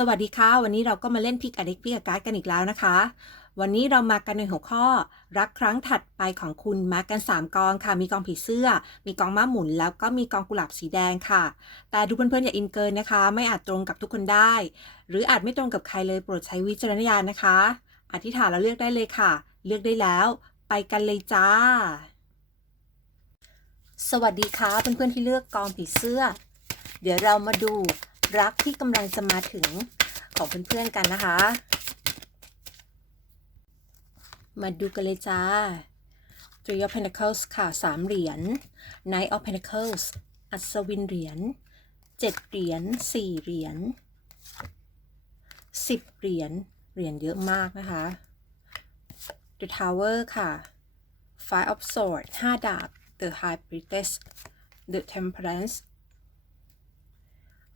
สวัสดีค่ะ วันนี้เราก็มาเล่นพิกอเด็กพิกการ์ดกันอีกแล้วนะคะ วันนี้เรามากันในหัวข้อ รักครั้งถัดไปของคุณมากัน 3 กองค่ะ มีกองผีเสื้อ มีกองม้าหมุน แล้วก็มีกองกุหลาบสีแดงค่ะ แต่ดูเพื่อนๆอย่าอินเกินนะคะ ไม่อาจตรงกับทุกคนได้ หรืออาจไม่ตรงกับใครเลยโปรดใช้วิจารณญาณนะคะ อธิษฐานแล้วเลือกได้เลยค่ะ เลือกได้แล้ว ไปกันเลยจ้า สวัสดีค่ะเพื่อนๆที่เลือกกองผีเสื้อ เดี๋ยวเรามาดู รักที่กำลังจะมาถึงของเพื่อนๆกันนะคะ มาดูกันเลยจ้า Three of Pentacles ค่ะสามเหรียญ Knight of Pentacles อัศวินเหรียญเจ็ดเหรียญสี่เหรียญสิบเหรียญเหรียญเยอะมากนะคะ The Tower ค่ะ Five of Swords ห้าดาบ The High Priestess The Temperance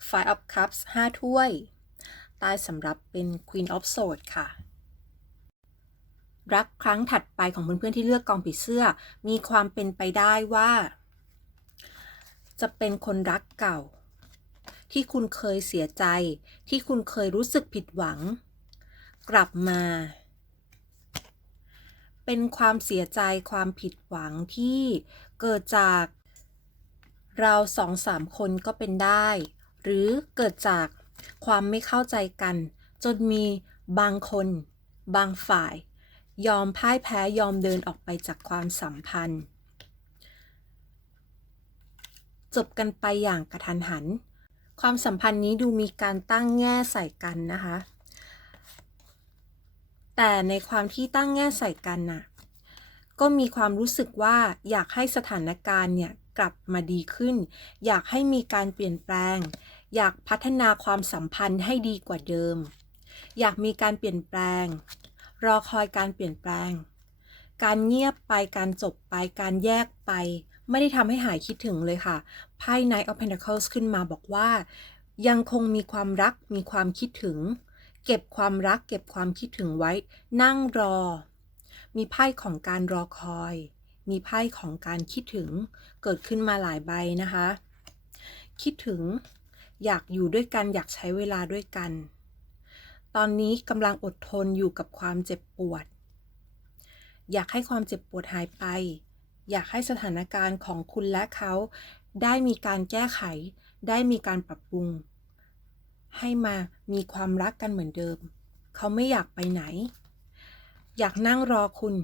Five of Cups ห้าถ้วย ใต้สำหรับเป็น Queen of Swords ค่ะ รักครั้งถัดไปของเพื่อนๆที่เลือกกองผีเสื้อ มีความเป็นไปได้ว่า จะเป็นคนรักเก่า ที่คุณเคยเสียใจ ที่คุณเคยรู้สึกผิดหวัง กลับมา เป็นความเสียใจความผิดหวังที่เกิดจากเราสองสามคนก็เป็นได้ หรือเกิดจากความไม่เข้าใจกัน จนมีบางคน บางฝ่าย ยอมพ่ายแพ้ยอมเดินออกไปจากความสัมพันธ์ จบกันไปอย่างกระทันหัน ความสัมพันธ์นี้ดูมีการตั้งแง่ใส่กันนะคะ แต่ในความที่ตั้งแง่ใส่กันน่ะก็มีความรู้สึกว่าอยากให้สถานการณ์เนี่ย กลับมาดีขึ้น อยากให้มีการเปลี่ยนแปลง อยากพัฒนาความสัมพันธ์ให้ดีกว่าเดิม อยากมีการเปลี่ยนแปลง รอคอยการเปลี่ยนแปลง การเงียบไปการจบไปการแยกไป ไม่ได้ทำให้หายคิดถึงเลยค่ะไพ่ Knight of Pentacles ขึ้นมาบอกว่า ยังคงมีความรักมีความคิดถึง เก็บความรักเก็บความคิดถึงไว้ นั่งรอ มีไพ่ของการรอคอย มีไพ่ของการคิดถึงเกิดขึ้นมาหลายใบนะคะ คิดถึงอยากอยู่ด้วยกันอยากใช้เวลาด้วยกัน ตอนนี้กำลังอดทนอยู่กับความเจ็บปวด อยากให้ความเจ็บปวดหายไป อยากให้สถานการณ์ของคุณและเขาได้มีการแก้ไข ได้มีการปรับปรุง ให้มามีความรักกันเหมือนเดิม เขาไม่อยากไปไหน อยากนั่งรอคุณ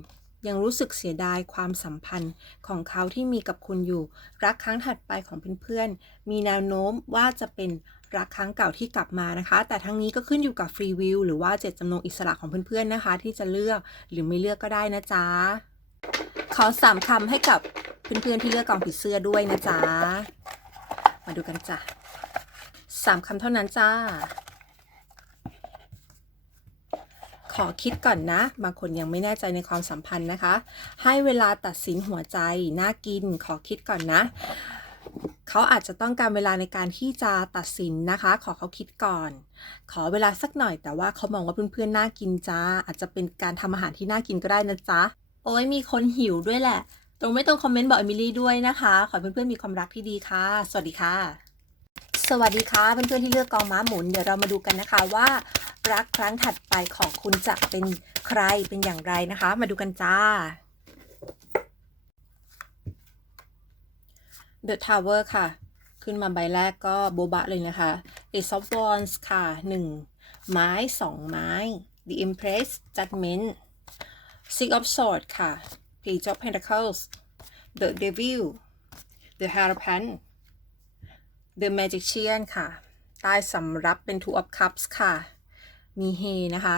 ยังรู้สึกเสียดายความสัมพันธ์ของเขาที่มีกับคุณอยู่ รักครั้งถัดไปของเพื่อนๆ มีแนวโน้มว่าจะเป็นรักครั้งเก่าที่กลับมานะคะ แต่ทั้งนี้ก็ขึ้นอยู่กับฟรีวิวหรือว่าเจตจำนงอิสระของเพื่อนๆนะคะ ที่จะเลือกหรือไม่เลือกก็ได้นะจ๊ะ ขอสามคำให้กับเพื่อนๆที่เลือกกองผีเสื้อด้วยนะจ๊ะ มาดูกันจ้ะสามคำเท่านั้นจ้า ขอคิดก่อนนะ บางคนยังไม่แน่ใจในความสัมพันธ์นะคะ ให้เวลาตัดสินหัวใจ น่ากิน ขอคิดก่อนนะ เขาอาจจะต้องการเวลาในการที่จะตัดสินนะคะ ขอเขาคิดก่อน ขอเวลาสักหน่อย แต่ว่าเขามองว่าเพื่อนๆน่ากินจ้า อาจจะเป็นการทำอาหารที่น่ากินก็ได้นะจ๊ะ โอ้ยมีคนหิวด้วยแหละ ตรงไม่ตรงคอมเมนต์บอกเอมิลี่ด้วยนะคะ ขอเพื่อนๆมีความรักที่ดีค่ะ สวัสดีค่ะสวัสดีค่ะเพื่อนๆที่เลือกกองม้าหมุนเดี๋ยวเรามาดูกันนะคะว่า รักครั้งถัดไปของคุณจะเป็นใครเป็นอย่างไรนะคะ มาดูกันจ้า The Tower ค่ะ ขึ้นมาใบแรกก็โบบะเลยนะคะ Ace of Wands ค่ะ 1 ไม้ 2 ไม้ The Empress Judgment Six of Swords ค่ะ Page of Pentacles The Devil The Hierophant The Magician ค่ะ ใต้สำรับเป็น Two of Cups ค่ะ มีเฮนะคะ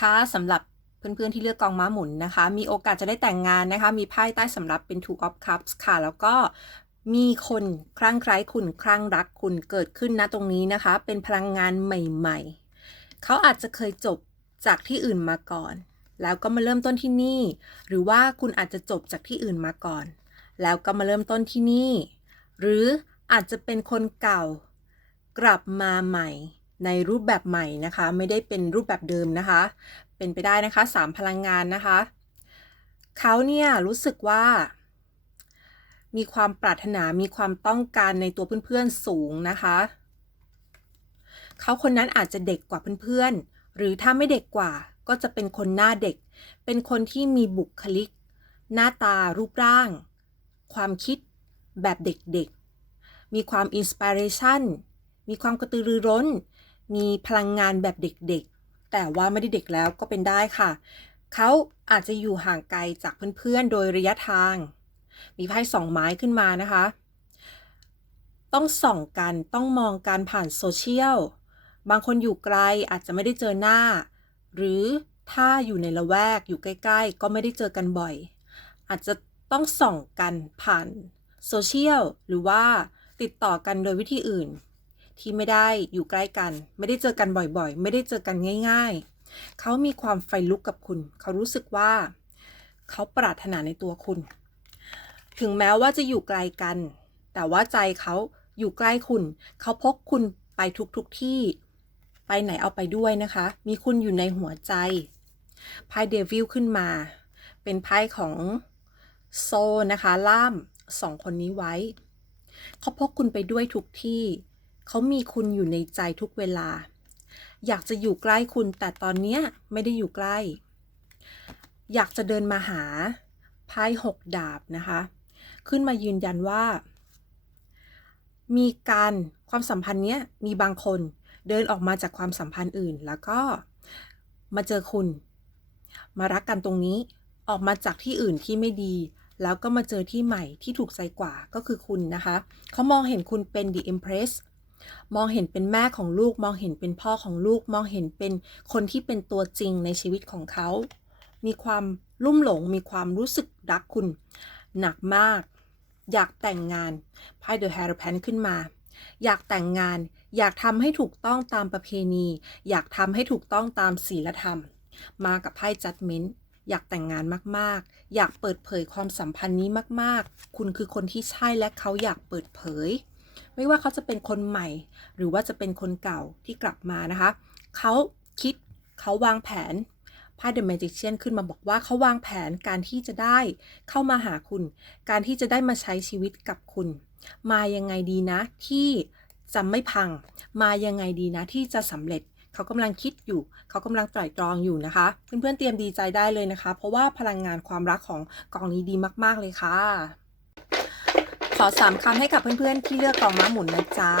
ค่ะสำหรับเพื่อนๆที่เลือกกองม้าหมุนนะคะ มีโอกาสจะได้แต่งงานนะคะ มีไพ่ใต้สำรับเป็น Two of Cups ค่ะ แล้วก็มีคนคลั่งไคล้คุณคลั่งรักคุณเกิดขึ้นนะตรงนี้นะคะ เป็นพลังงานใหม่ๆ เขาอาจจะเคยจบจากที่อื่นมาก่อน แล้วก็มาเริ่มต้นที่นี่ หรือว่าคุณอาจจะจบจากที่อื่นมาก่อน แล้วก็มาเริ่มต้นที่นี่ หรืออาจจะเป็นคนเก่ากลับมาใหม่ ในรูปแบบใหม่นะคะ ไม่ได้เป็นรูปแบบเดิมนะคะ เป็นไปได้นะคะสามพลังงานนะคะ เขาเนี่ยรู้สึกว่า มีความปรารถนามีความต้องการในตัวเพื่อนๆสูงนะคะ เขาคนนั้นอาจจะเด็กกว่าเพื่อนๆ หรือถ้าไม่เด็กกว่าก็จะเป็นคนหน้าเด็ก เป็นคนที่มีบุคลิก หน้าตารูปร่าง ความคิดแบบเด็กๆ มีความอินสปิเรชันมีความกระตือรือร้น มีพลังงานแบบเด็กๆ แต่ว่าไม่ได้เด็กแล้วก็เป็นได้ค่ะ เขาอาจจะอยู่ห่างไกลจากเพื่อนๆ โดยระยะทาง มีไพ่สองไม้ขึ้นมานะคะ ต้องส่องกันต้องมองกันผ่านโซเชียล บางคนอยู่ไกลอาจจะไม่ได้เจอหน้า หรือถ้าอยู่ในละแวกอยู่ใกล้ ๆ ก็ไม่ได้เจอกันบ่อย อาจจะต้องส่องกันผ่านโซเชียลหรือว่าติดต่อกันโดยวิธีอื่น ที่ไม่ได้อยู่ใกล้กัน ไม่ได้เจอกันบ่อยๆ ไม่ได้เจอกันง่าย ๆ เขามีความไฟลุกกับคุณ เขารู้สึกว่า เขาปรารถนาในตัวคุณ ถึงแม้ว่าจะอยู่ไกลกัน แต่ว่าใจเขาอยู่ใกล้คุณ เขาพกคุณไปทุกๆทที่ ไปไหนเอาไปด้วยนะคะ มีคุณอยู่ในหัวใจ ไพ่เดวิลขึ้นมา เป็นไพ่ของโซนะคะ ล่ามสองคนนี้ไว้ เขาพกคุณไปด้วยทุกที่ เขามีคุณอยู่ในใจทุกเวลา อยากจะอยู่ใกล้คุณแต่ตอนนี้ไม่ได้อยู่ใกล้ อยากจะเดินมาหาไพ่หกดาบนะคะ ขึ้นมายืนยันว่า มีการความสัมพันธ์เนี้ยมีบางคนเดินออกมาจากความสัมพันธ์อื่น แล้วก็มาเจอคุณ มารักกันตรงนี้ออกมาจากที่อื่นที่ไม่ดี แล้วก็มาเจอที่ใหม่ที่ถูกใจกว่าก็คือคุณนะคะ เขามองเห็นคุณเป็น the empress มองเห็นเป็นแม่ของลูก มองเห็นเป็นพ่อของลูก มองเห็นเป็นคนที่เป็นตัวจริงในชีวิตของเขา มีความลุ่มหลง มีความรู้สึกรักคุณ หนักมาก อยากแต่งงานไพ่ The Hierophant ขึ้นมา อยากแต่งงาน อยากทำให้ถูกต้องตามประเพณี อยากทำให้ถูกต้องตามศีลธรรม มากับไพ่ Judgment อยากแต่งงานมาก ๆ อยากเปิดเผยความสัมพันธ์นี้มาก ๆ คุณคือคนที่ใช่และเขาอยากเปิดเผย ไม่ว่าเขาจะเป็นคนใหม่ หรือว่าจะเป็นคนเก่าที่กลับมานะคะเขาคิดเขาวางแผนไพ่ The Magician ขึ้นมาบอกว่าเขาวางแผนการที่จะได้เข้ามาหาคุณ การที่จะได้มาใช้ชีวิตกับคุณ มายังไงดีนะที่จะไม่พัง มายังไงดีนะที่จะสำเร็จเขากำลังคิดอยู่ เขากำลังไตร่ตรองอยู่นะคะ เพื่อนๆเตรียมดีใจได้เลยนะคะ เพราะว่าพลังงานความรักของกองนี้ดีมาก ๆเลยค่ะ อสามคำให้กับเพื่อนๆ ที่เลือกกองม้าหมุนนะจ๊ะ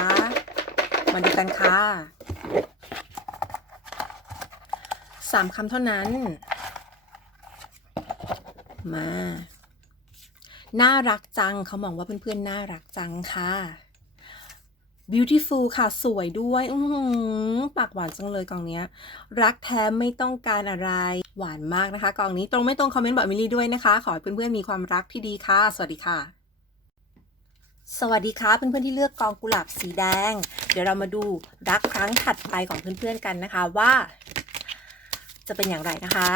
มาดูกันค่ะสามคำเท่านั้น มา น่ารักจังเขามองว่าเพื่อนๆ น่ารักจังค่ะ beautiful ค่ะ สวยด้วย อืปากหวานจังเลยกองเนี้ย รักแท้ไม่ต้องการอะไร หวานมากนะคะกองนี้ตรงไม่ตรงคอมเมนต์บอกมิลลี่ด้วยนะคะ ขอให้เพื่อนๆมีความรักที่ดีค่ะ สวัสดีค่ะ สวัสดีค่ะเพื่อนๆที่เลือกกองกุหลาบสีแดง เดี๋ยวเรามาดูรักครั้งถัดไปของเพื่อนๆกันนะคะว่า จะเป็นอย่างไรนะคะ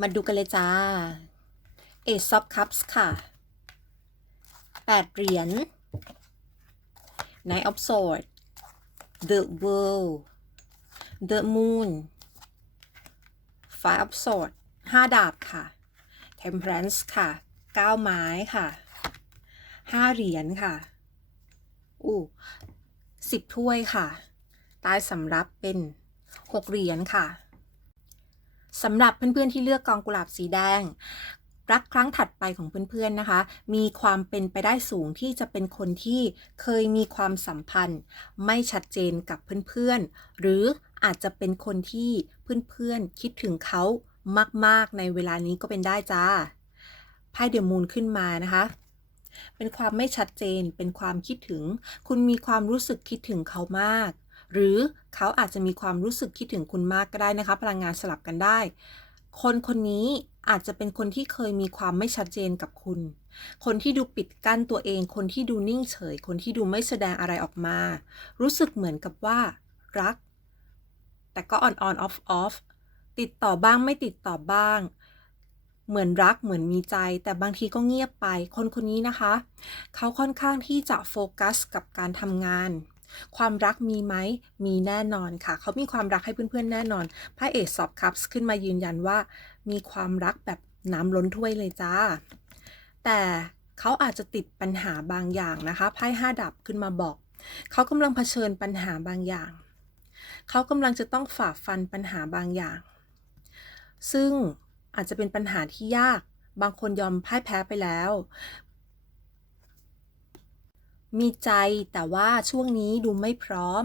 มาดูกันเลยจ้า Ace of Cups ค่ะ8เหรียญ Knight of Swords The World The Moon Five of Swords 5ดาบค่ะ Temperance ค่ะ9ไม้ค่ะ 5เหรียญค่ะ อู้10ถ้วยค่ะใต้สำรับเป็น6เหรียญค่ะสำหรับเพื่อนๆที่เลือกกองกุหลาบสีแดง รักครั้งถัดไปของเพื่อนๆนะคะ มีความเป็นไปได้สูงที่จะเป็นคนที่เคยมีความสัมพันธ์ ไม่ชัดเจนกับเพื่อนๆ หรืออาจจะเป็นคนที่เพื่อนๆคิดถึงเขามากๆในเวลานี้ก็เป็นได้จ้าไพ่เดอะมูนขึ้นมานะคะ เป็นความไม่ชัดเจน เป็นความคิดถึง คุณมีความรู้สึกคิดถึงเขามาก หรือเขาอาจจะมีความรู้สึกคิดถึงคุณมากก็ได้นะคะ พลังงานสลับกันได้ คนคนนี้อาจจะเป็นคนที่เคยมีความไม่ชัดเจนกับคุณ คนที่ดูปิดกั้นตัวเอง คนที่ดูนิ่งเฉย คนที่ดูไม่แสดงอะไรออกมา รู้สึกเหมือนกับว่า รัก แต่ก็ on on off off ติดต่อบ้างไม่ติดต่อบ้าง เหมือนรักเหมือนมีใจ แต่บางทีก็เงียบไป คนคนนี้นะคะ เขาค่อนข้างที่จะโฟกัสกับการทำงาน ความรักมีไหม มีแน่นอนค่ะ เขามีความรักให้เพื่อนๆ แน่นอนพระเอกสอบคัพขึ้นมายืนยันว่า มีความรักแบบน้ำล้นถ้วยเลยจ้า แต่เขาอาจจะติดปัญหาบางอย่างนะคะไพ่ห้าดับขึ้นมาบอก เขากำลังเผชิญปัญหาบางอย่าง เขากำลังจะต้องฝ่าฟันปัญหาบางอย่าง ซึ่ง อาจจะเป็นปัญหาที่ยาก บางคนยอมพ่ายแพ้ไปแล้ว มีใจแต่ว่าช่วงนี้ดูไม่พร้อม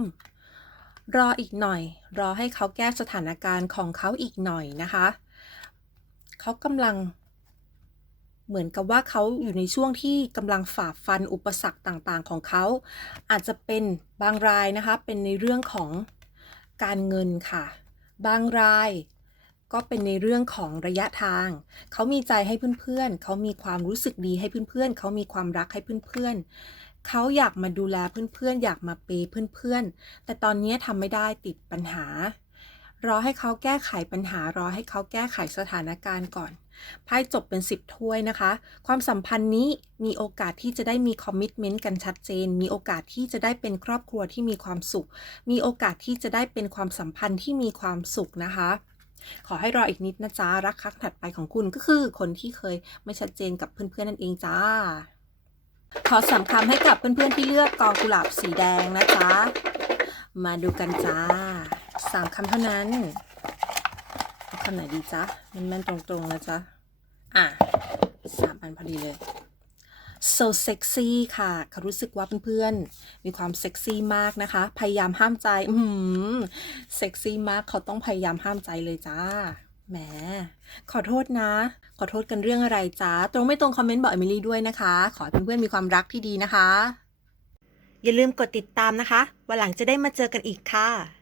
รออีกหน่อย รอให้เขาแก้สถานการณ์ของเขาอีกหน่อยนะคะ เขากำลังเหมือนกับว่าเขาอยู่ในช่วงที่กำลังฝ่าฟันอุปสรรคต่างๆ ของเขา อาจจะเป็นบางรายนะคะ เป็นในเรื่องของการเงินค่ะ บางราย ก็เป็นในเรื่องของระยะทาง เขามีใจให้เพื่อนๆ เขามีความรู้สึกดีให้เพื่อนๆ เขามีความรักให้เพื่อนๆ เขาอยากมาดูแลเพื่อนๆ อยากมาเปย์เพื่อนๆ แต่ตอนนี้ทำไม่ได้ติดปัญหา รอให้เขาแก้ไขปัญหา รอให้เขาแก้ไขสถานการณ์ก่อน ไพ่จบเป็น 10 ถ้วยนะคะ ความสัมพันธ์นี้มีโอกาสที่จะได้มีคอมมิชเมนต์กันชัดเจน มีโอกาสที่จะได้เป็นครอบครัวที่มีความสุข มีโอกาสที่จะได้เป็นความสัมพันธ์ที่มีความสุขนะคะ ขอให้รออีกนิดนะจ๊ะรักครั้งถัดไปของคุณก็คือคนที่เคยไม่ชัดเจนกับเพื่อนๆนั่นเองจ้า ขอสามคำให้กับเพื่อนๆที่เลือกกองกุหลาบสีแดงนะจ๊ะมาดูกันจ้าสามคำเท่านั้นเอาคำไหนดีจ๊ะแม่นๆตรงๆนะจ๊ะอะสามอันพอดีเลย so sexy ค่ะเขารู้สึกว่าเพื่อนๆ มีความเซ็กซี่มากนะคะ พยายามห้ามใจ อืมเซ็กซี่มากเขาต้องพยายามห้ามใจเลยจ้า แหม ขอโทษนะ ขอโทษกันเรื่องอะไรจ้า ตรงไม่ตรงคอมเมนต์บอกเอมิลี่ด้วยนะคะ ขอให้เพื่อนๆ มีความรักที่ดีนะคะ อย่าลืมกดติดตามนะคะ วันหลังจะได้มาเจอกันอีกค่ะ